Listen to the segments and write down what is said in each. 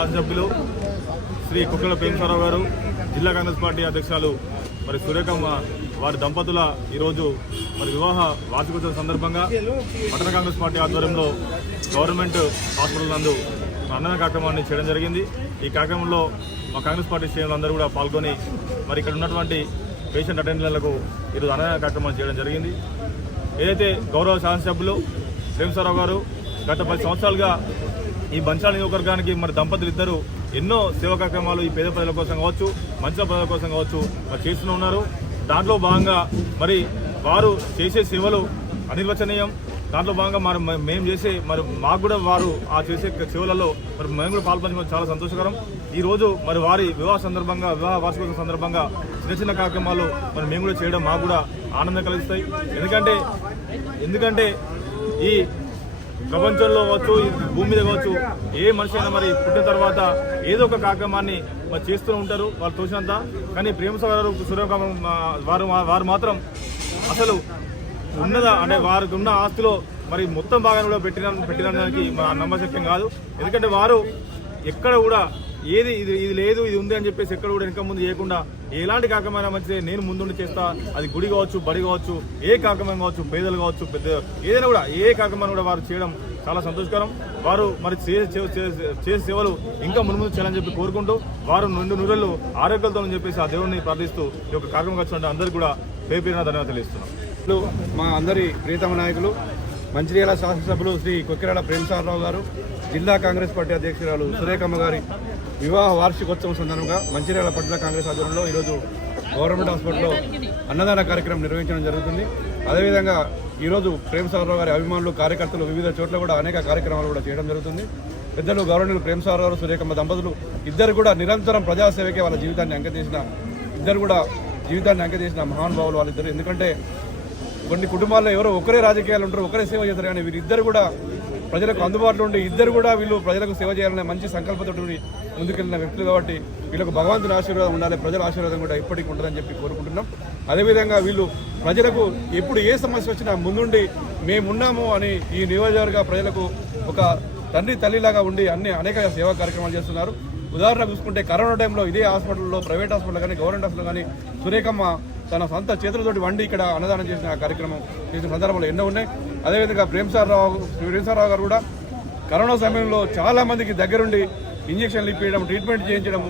శాసనసభ్యులు శ్రీ కుక్కల ప్రేమసారావు గారు, జిల్లా కాంగ్రెస్ పార్టీ అధ్యక్షులు మరి సురేఖమ్మ వారి దంపతుల ఈరోజు మరి వివాహ వార్షికోత్సవం సందర్భంగా పట్టణ కాంగ్రెస్ పార్టీ ఆధ్వర్యంలో గవర్నమెంట్ హాస్పిటల్ నందు అన్నదాన కార్యక్రమాన్ని చేయడం జరిగింది. ఈ కార్యక్రమంలో మా కాంగ్రెస్ పార్టీ శ్రేణులందరూ కూడా పాల్గొని మరి ఇక్కడ ఉన్నటువంటి పేషెంట్ అటెండర్లకు ఈరోజు అన్నదాన కార్యక్రమాన్ని చేయడం జరిగింది. ఏదైతే గౌరవ శాసనసభ్యులు ప్రేమసారావు గారు గత 10 సంవత్సరాలుగా ఈ బంచాల నియోజకవర్గానికి మరి దంపతులు ఇద్దరు ఎన్నో సేవా కార్యక్రమాలు ఈ పేద ప్రజల కోసం కావచ్చు, మంచి ప్రజల కోసం కావచ్చు మరి చేస్తూనే ఉన్నారు. దాంట్లో భాగంగా మరి వారు చేసే సేవలు అనిర్వచనీయం. దాంట్లో భాగంగా మరి మేము చేసే మరి మాకు కూడా వారు ఆ చేసే సేవలలో మరి మేము కూడా పాల్పంచడం చాలా సంతోషకరం. ఈరోజు మరి వారి వివాహ వార్షికోత్సవం సందర్భంగా చిన్న చిన్న కార్యక్రమాలు మరి మేము కూడా చేయడం మాకు కూడా ఆనందం కలిగిస్తాయి. ఎందుకంటే ఈ ప్రపంచంలో కావచ్చు, ఈ భూమి మీద కావచ్చు, ఏ మనిషి అయినా మరి పుట్టిన తర్వాత ఏదో ఒక కార్యక్రమాన్ని మరి చేస్తూ ఉంటారు వాళ్ళు తోచినంత. కానీ ప్రేమసారావు సురేఖమ్మ వారు మాత్రం అసలు అంటే వారికి ఉన్న ఆస్తిలో మరి మొత్తం భాగాన్ని కూడా పెట్టినదానికి నమ్మశక్యం కాదు. ఎందుకంటే వారు ఎక్కడ కూడా ఇది లేదు ఇది ఉంది అని చెప్పేసి ఎక్కడ కూడా వెనక ముందు చేయకుండా ఎలాంటి కార్యక్రమం మంచిదే నేను ముందుండి చేస్తా, అది గుడి కావచ్చు, బడి కావచ్చు, ఏ కార్యక్రమం కావచ్చు, పేదలు కావచ్చు, పెద్ద ఏదైనా కూడా ఏ కార్యక్రమాన్ని కూడా వారు చేయడం చాలా సంతోషకరం. వారు మరి చేసే సేవలు ఇంకా ముందు చేయాలని చెప్పి కోరుకుంటూ వారు 2 నూరేళ్లు ఆరోగ్యాలతో అని చెప్పేసి ఆ దేవుడిని ప్రార్థిస్తూ ఈ యొక్క కార్యక్రమం వచ్చినట్టు అందరికీ కూడా పేరున ధన్యవాదాలు తెలియజేస్తున్నాం. మా అందరి ప్రియతమ నాయకులు మంచిర్యాల శాసనసభ్యులు శ్రీ కొక్కిరాల ప్రేమసారావు గారు, జిల్లా కాంగ్రెస్ పార్టీ అధ్యక్షురాలు సురేఖమ్మ గారి వివాహ వార్షికోత్సవం సందర్భంగా మంచిర్యాల పట్టణ కాంగ్రెస్ ఆధ్వర్యంలో ఈరోజు గవర్నమెంట్ హాస్పిటల్లో అన్నదాన కార్యక్రమం నిర్వహించడం జరుగుతుంది. అదేవిధంగా ఈరోజు ప్రేమసారావు గారి అభిమానులు, కార్యకర్తలు వివిధ చోట్ల కూడా అనేక కార్యక్రమాలు కూడా చేయడం జరుగుతుంది. పెద్దలు గవర్నమెంట్ ప్రేమసారావు గారు, సురేఖమ్మ దంపతులు ఇద్దరు కూడా నిరంతరం ప్రజాసేవకే వాళ్ళ జీవితాన్ని అంకితేసిన మహానుభావులు వాళ్ళిద్దరు. ఎందుకంటే కొన్ని కుటుంబాల్లో ఎవరో ఒకరే రాజకీయాలు ఉంటారు, ఒకరే సేవ చేస్తారు. కానీ వీరిద్దరు కూడా ప్రజలకు అందుబాటులో ఉండి ఇద్దరు కూడా వీళ్ళు ప్రజలకు సేవ చేయాలనే మంచి సంకల్పంతో ముందుకెళ్లిన వ్యక్తులు కాబట్టి వీళ్ళకు భగవంతుని ఆశీర్వాదం ఉండాలి, ప్రజల ఆశీర్వాదం కూడా ఇప్పటికీ ఉంటుందని చెప్పి కోరుకుంటున్నాం. అదేవిధంగా వీళ్ళు ప్రజలకు ఎప్పుడు ఏ సమస్య వచ్చినా ముందుండి మేమున్నాము అని ఈ నియోజకవర్గ ప్రజలకు ఒక తండ్రి తల్లిలాగా ఉండి అనేక సేవా కార్యక్రమాలు చేస్తున్నారు. ఉదాహరణ చూసుకుంటే కరోనా టైంలో ఇదే హాస్పిటల్లో, ప్రైవేట్ హాస్పిటల్ కానీ గవర్నమెంట్ హాస్పిటల్ కానీ సురేఖమ్మ తన సొంత చేతులతోటి వండి ఇక్కడ అన్నదానం చేసిన కార్యక్రమం చేసిన సందర్భంలో ఎన్నో ఉన్నాయి. అదేవిధంగా ప్రేమసారావు గారు కూడా కరోనా సమయంలో చాలా మందికి దగ్గరుండి ఇంజక్షన్లు ఇప్పించడం, ట్రీట్మెంట్ చేయించడం,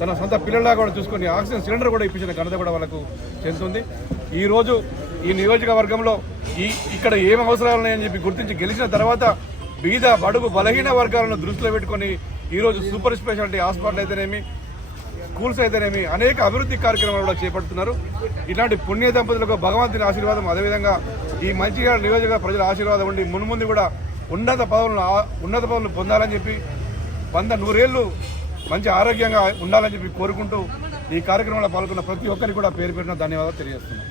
తన సొంత పిల్లల్లా కూడా చూసుకొని ఆక్సిజన్ సిలిండర్ కూడా ఇప్పించిన ఘనత కూడా వాళ్ళకు చెందుతుంది. ఈరోజు ఈ నియోజకవర్గంలో ఇక్కడ ఏం అవసరాలు ఉన్నాయని చెప్పి గుర్తించి గెలిచిన తర్వాత బీద బడుగు బలహీన వర్గాలను దృష్టిలో పెట్టుకొని ఈరోజు సూపర్ స్పెషాలిటీ హాస్పిటల్ అయితేనేమి, స్కూల్స్ అయితేనేమి అనేక అభివృద్ధి కార్యక్రమాలు కూడా చేపడుతున్నారు. ఇలాంటి పుణ్య దంపతులకు భగవంతుని ఆశీర్వాదం, అదేవిధంగా ఈ మంచిగా నియోజక ప్రజల ఆశీర్వాదం ఉండి మున్ముందు కూడా ఉన్నత పదవులను పొందాలని చెప్పి 100 ఏళ్ళు మంచి ఆరోగ్యంగా ఉండాలని చెప్పి కోరుకుంటూ ఈ కార్యక్రమంలో పాల్గొన్న ప్రతి ఒక్కరికి కూడా పేరు ధన్యవాదాలు తెలియజేస్తున్నాం.